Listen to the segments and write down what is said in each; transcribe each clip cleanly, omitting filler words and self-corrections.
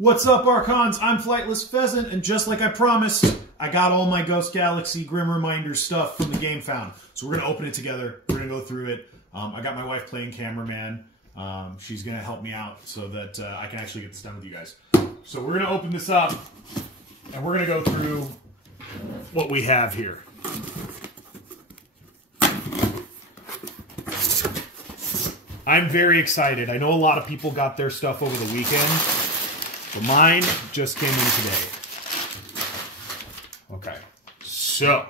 What's up, Archons? I'm Flightless Pheasant, and just like I promised, I got all my Ghost Galaxy Grim Reminders stuff from the Gamefound. So we're going to open it together. We're going to go through it. I got my wife playing cameraman. She's going to help me out so that I can actually get this done with you guys. So we're going to open this up, and we're going to go through what we have here. I'm very excited. I know a lot of people got their stuff over the weekend, but mine just came in today. Okay, so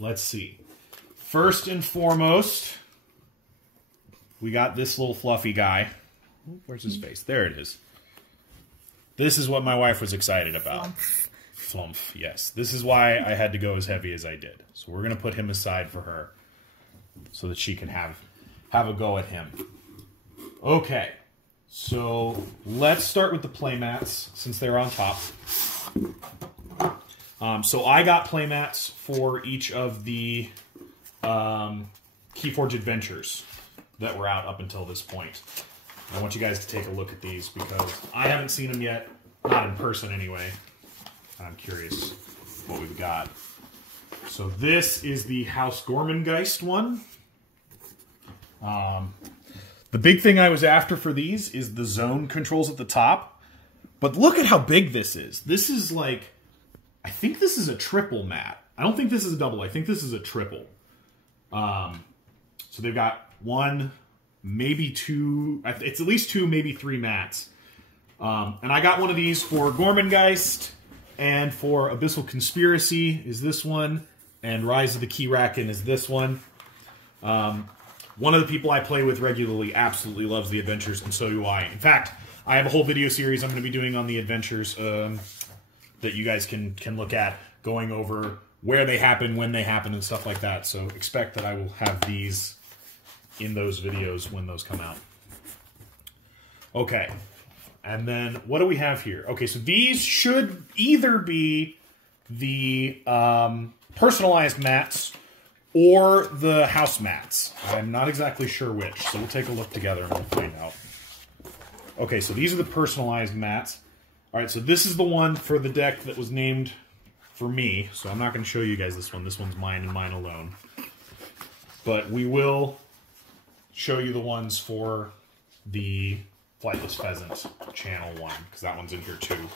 let's see. First and foremost, we got this little fluffy guy. Where's his face? There it is. This is what my wife was excited about. Flumph, yes. This is why I had to go as heavy as I did. So we're going to put him aside for her so that she can have a go at him. Okay, so let's start with the playmats since they're on top. So I got playmats for each of the Keyforge Adventures that were out up until this point. I want you guys to take a look at these because I haven't seen them yet, not in person anyway. I'm curious what we've got. So this is the House Gormengeist one. The big thing I was after for these is the zone controls at the top. But look at how big this is. This is like, I think this is a triple mat. I don't think this is a double. I think this is a triple. So they've got one, maybe two, it's at least two, maybe three mats. And I got one of these for Gormengeist, and for Abyssal Conspiracy is this one, and Rise of the Keyraken is this one. One of the people I play with regularly absolutely loves the adventures, and so do I. In fact, I have a whole video series I'm going to be doing on the adventures that you guys can look at, going over where they happen, when they happen, and stuff like that. So expect that I will have these in those videos when those come out. Okay, and then what do we have here? Okay, so these should either be the personalized mats or the house mats. I'm not exactly sure which, so we'll take a look together and we'll find out. Okay, so these are the personalized mats. All right, so this is the one for the deck that was named for me, so I'm not going to show you guys this one. This one's mine and mine alone. But we will show you the ones for the Flightless Pheasant channel one, because that one's in here too.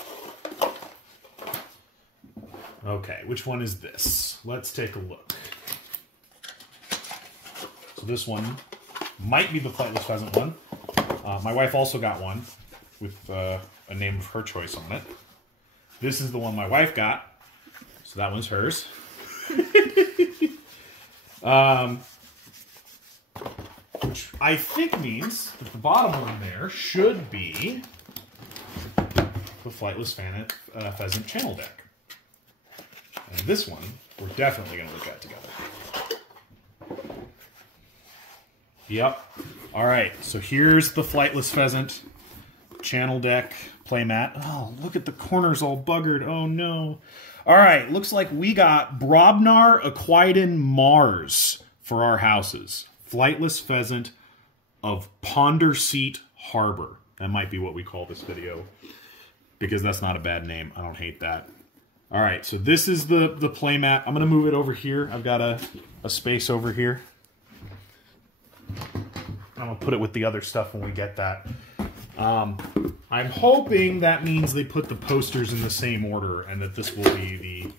Okay, which one is this? Let's take a look. So this one might be the Flightless Pheasant one. My wife also got one with a name of her choice on it. This is the one my wife got, so that one's hers. Which I think means that the bottom one there should be the Flightless Pheasant channel deck. And this one we're definitely going to look at together. Yep. All right, so here's the Flightless Pheasant channel deck playmat. Oh, look at the corners all buggered. Oh, no. All right, looks like we got Brobnar, Aquidon, Mars for our houses. Flightless Pheasant of Ponderseat Harbor. That might be what we call this video, because that's not a bad name. I don't hate that. All right, so this is the playmat. I'm going to move it over here. I've got a space over here. I'm going to put it with the other stuff when we get that. I'm hoping that means they put the posters in the same order and that this will be the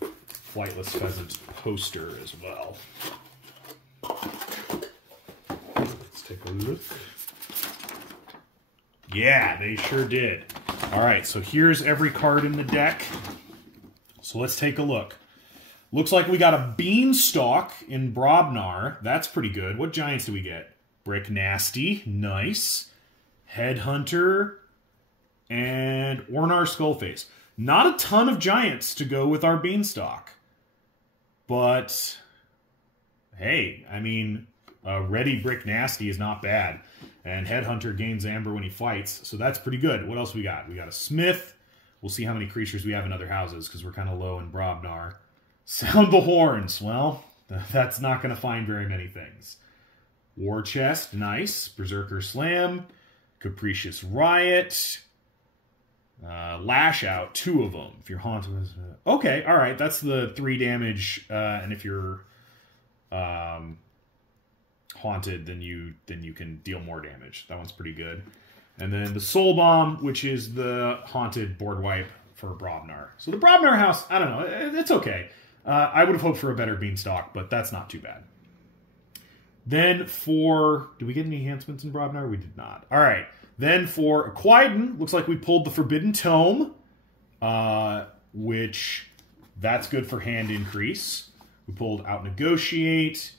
Flightless Pheasant poster as well. Let's take a look. Yeah, they sure did. All right, so here's every card in the deck. So let's take a look. Looks like we got a Beanstalk in Brobnar. That's pretty good. What giants do we get? Brick Nasty, nice. Headhunter, and Ornar Skullface. Not a ton of giants to go with our Beanstalk. But, hey, I mean, Ready Brick Nasty is not bad. And Headhunter gains Amber when he fights, so that's pretty good. What else we got? We got a Smith. We'll see how many creatures we have in other houses, because we're kind of low in Brobnar. Sound the Horns. Well, that's not going to find very many things. War Chest, nice. Berserker Slam. Capricious Riot. lash out, 2 of them. If you're haunted, okay, all right, that's the 3 damage, and if you're haunted, then you can deal more damage. That one's pretty good. And then the Soul Bomb, which is the haunted board wipe for Brobnar. So the Brobnar house, I don't know, it's okay. I would have hoped for a better Beanstalk, but that's not too bad. Then for... Did we get any enhancements in Brobnar? We did not. All right. Then for Aquidon, looks like we pulled the Forbidden Tome, which that's good for hand increase. We pulled Outnegotiate,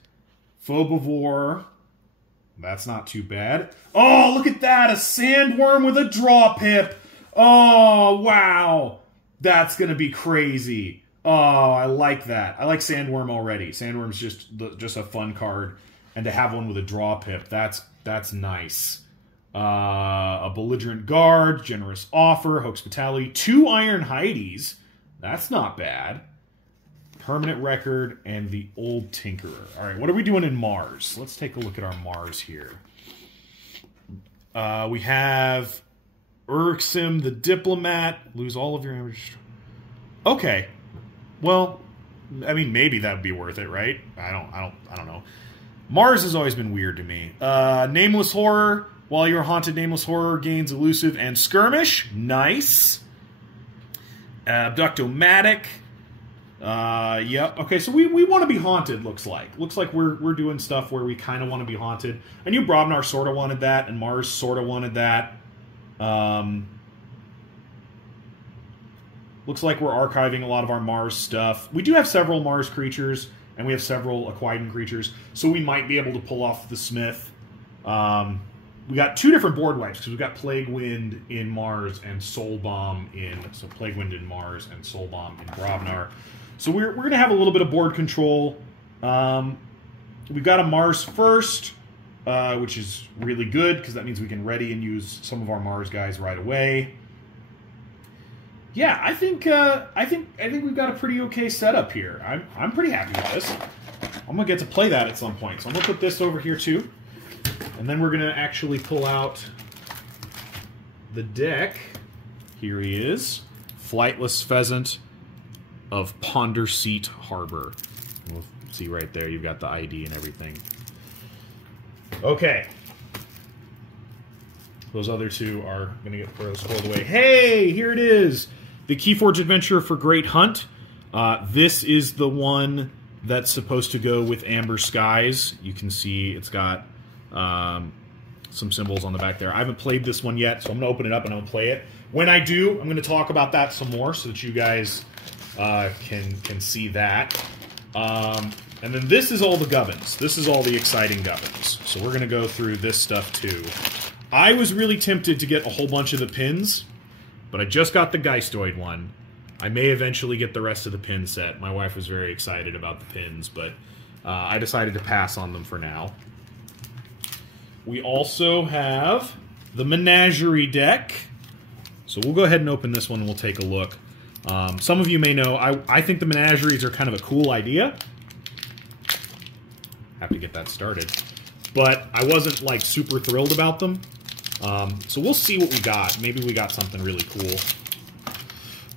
Phobivore. That's not too bad. Oh, look at that! A Sandworm with a Draw Pip! Oh, wow! That's going to be crazy. Oh, I like that. I like Sandworm already. Sandworm's just a fun card. And to have one with a Draw Pip, that's nice. A Belligerent Guard, Generous Offer, Hospitality, 2 Iron Heidies. That's not bad. Permanent Record, and the Old Tinkerer. All right, what are we doing in Mars? Let's take a look at our Mars here. We have Urxim, the Diplomat. Lose all of your damage. Okay. Well, I mean, maybe that would be worth it, right? I don't know. Mars has always been weird to me. Nameless Horror. While you're haunted, Nameless Horror gains Elusive and Skirmish. Nice. Abductomatic. Yep. Okay, so we want to be haunted, looks like. Looks like we're doing stuff where we kind of want to be haunted. I knew Brobnar sort of wanted that, and Mars sort of wanted that. Looks like we're archiving a lot of our Mars stuff. We do have several Mars creatures, and we have several Aquidon creatures, so we might be able to pull off the Smith. We got 2 different board wipes, because we've got Plague Wind in Mars and Soul Bomb in... So Plague Wind in Mars and Soul Bomb in Brobnar. So we're going to have a little bit of board control. We've got a Mars first, which is really good, because that means we can ready and use some of our Mars guys right away. Yeah, I think we've got a pretty okay setup here. I'm pretty happy with this. I'm going to get to play that at some point. So I'm going to put this over here too. And then we're going to actually pull out the deck. Here he is. Flightless Pheasant of Ponderseat Harbor. We'll see right there. You've got the ID and everything. Okay. Those other 2 are going to get squirreled away. Hey, here it is. The Keyforge Adventure for Great Hunt. This is the one that's supposed to go with Amber Skies. You can see it's got some symbols on the back there. I haven't played this one yet, so I'm going to open it up and I'm going to play it. When I do, I'm going to talk about that some more so that you guys can see that. And then this is all the gubbins. This is all the exciting gubbins. So we're going to go through this stuff too. I was really tempted to get a whole bunch of the pins, but I just got the Geistoid one. I may eventually get the rest of the pin set. My wife was very excited about the pins, but I decided to pass on them for now. We also have the Menagerie deck. So we'll go ahead and open this one and we'll take a look. Some of you may know, I think the Menageries are kind of a cool idea. Have to get that started. But I wasn't, like, super thrilled about them. So we'll see what we got. Maybe we got something really cool.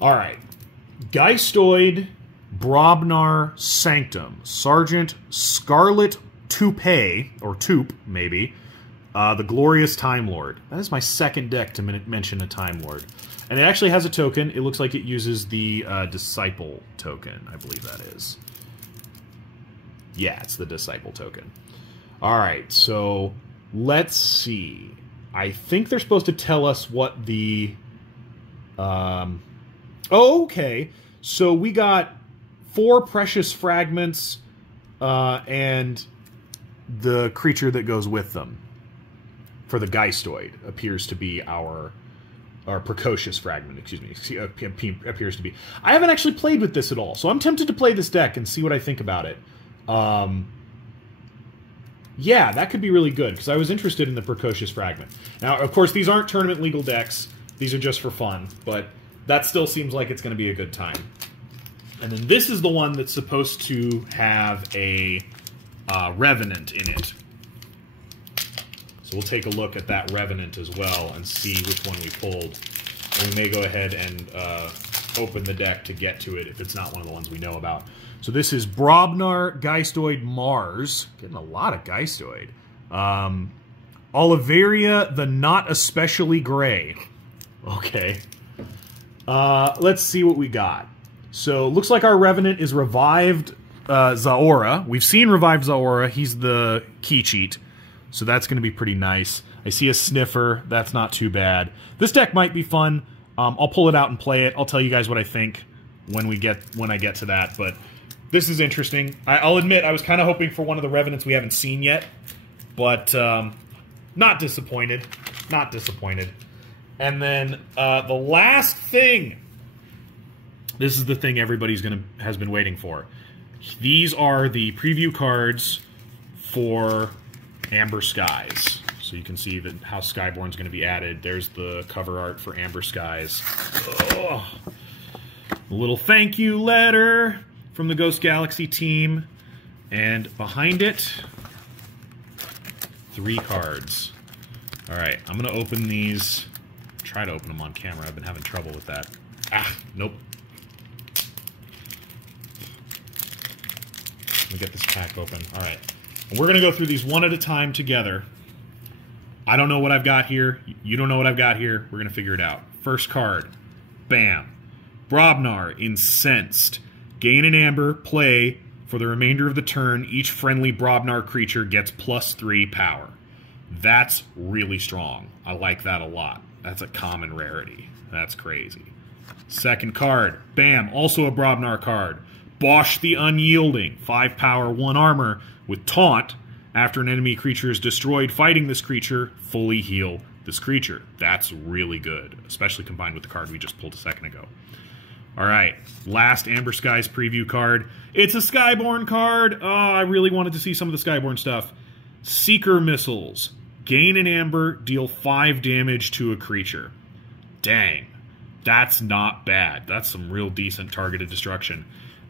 Alright. Geistoid, Brobnar Sanctum, Sergeant Scarlet Toupee, or Toup, maybe, the Glorious Time Lord. That is my second deck to mention a Time Lord. And it actually has a token. It looks like it uses the Disciple token, I believe that is. Yeah, it's the Disciple token. Alright, so let's see. I think they're supposed to tell us what the... Oh, okay. So we got 4 Precious Fragments and the creature that goes with them. For the Geistoid appears to be our Precocious Fragment, excuse me, appears to be. I haven't actually played with this at all, so I'm tempted to play this deck and see what I think about it. Yeah, that could be really good, because I was interested in the Precocious Fragment. Now, of course, these aren't tournament-legal decks. These are just for fun, but that still seems like it's going to be a good time. And then this is the one that's supposed to have a Revenant in it. So we'll take a look at that Revenant as well and see which one we pulled. And we may go ahead and open the deck to get to it if it's not one of the ones we know about. So this is Brobnar, Geistoid, Mars. Getting a lot of Geistoid. Oliveria, the Not Especially Gray. Okay. Let's see what we got. So, looks like our Revenant is revived Zaora. We've seen revived Zaora. He's the key cheat. So that's going to be pretty nice. I see a Sniffer. That's not too bad. This deck might be fun. I'll pull it out and play it. I'll tell you guys what I think when I get to that. But this is interesting. I'll admit, I was kind of hoping for one of the Revenants we haven't seen yet. But not disappointed. Not disappointed. And then the last thing. This is the thing everybody's has been waiting for. These are the preview cards for Amber Skies. So you can see that how Skyborn's going to be added. There's the cover art for Amber Skies. Oh. A little thank you letter from the Ghost Galaxy team. And behind it, 3 cards. Alright, I'm going to open these. Try to open them on camera. I've been having trouble with that. Ah, nope. Let me get this pack open. Alright. We're going to go through these one at a time together. I don't know what I've got here. You don't know what I've got here. We're going to figure it out. First card. Bam. Brobnar, Incensed. Gain an Amber, play. For the remainder of the turn, each friendly Brobnar creature gets +3 power. That's really strong. I like that a lot. That's a common rarity. That's crazy. Second card. Bam. Also a Brobnar card. Bosch the Unyielding. 5 power, 1 armor. With Taunt. After an enemy creature is destroyed fighting this creature, fully heal this creature. That's really good. Especially combined with the card we just pulled a second ago. Alright. Last Amber Skies preview card. It's a Skyborn card. Oh, I really wanted to see some of the Skyborn stuff. Seeker Missiles. Gain an Amber, deal 5 damage to a creature. Dang. That's not bad. That's some real decent targeted destruction.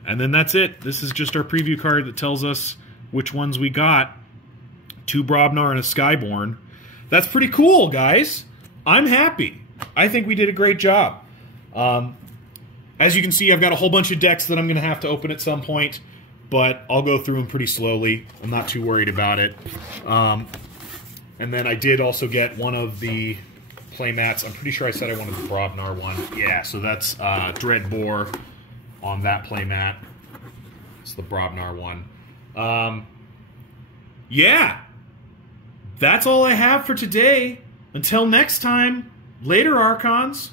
And then that's it. This is just our preview card that tells us which ones we got. 2 Brobnar and a Skyborn. That's pretty cool, guys. I'm happy. I think we did a great job. As you can see, I've got a whole bunch of decks that I'm going to have to open at some point, but I'll go through them pretty slowly. I'm not too worried about it. And then I did also get one of the playmats. I'm pretty sure I said I wanted the Brobnar one. Yeah, so that's Dread Boar on that playmat. It's the Brobnar one. Yeah, that's all I have for today. Until next time, later, Archons.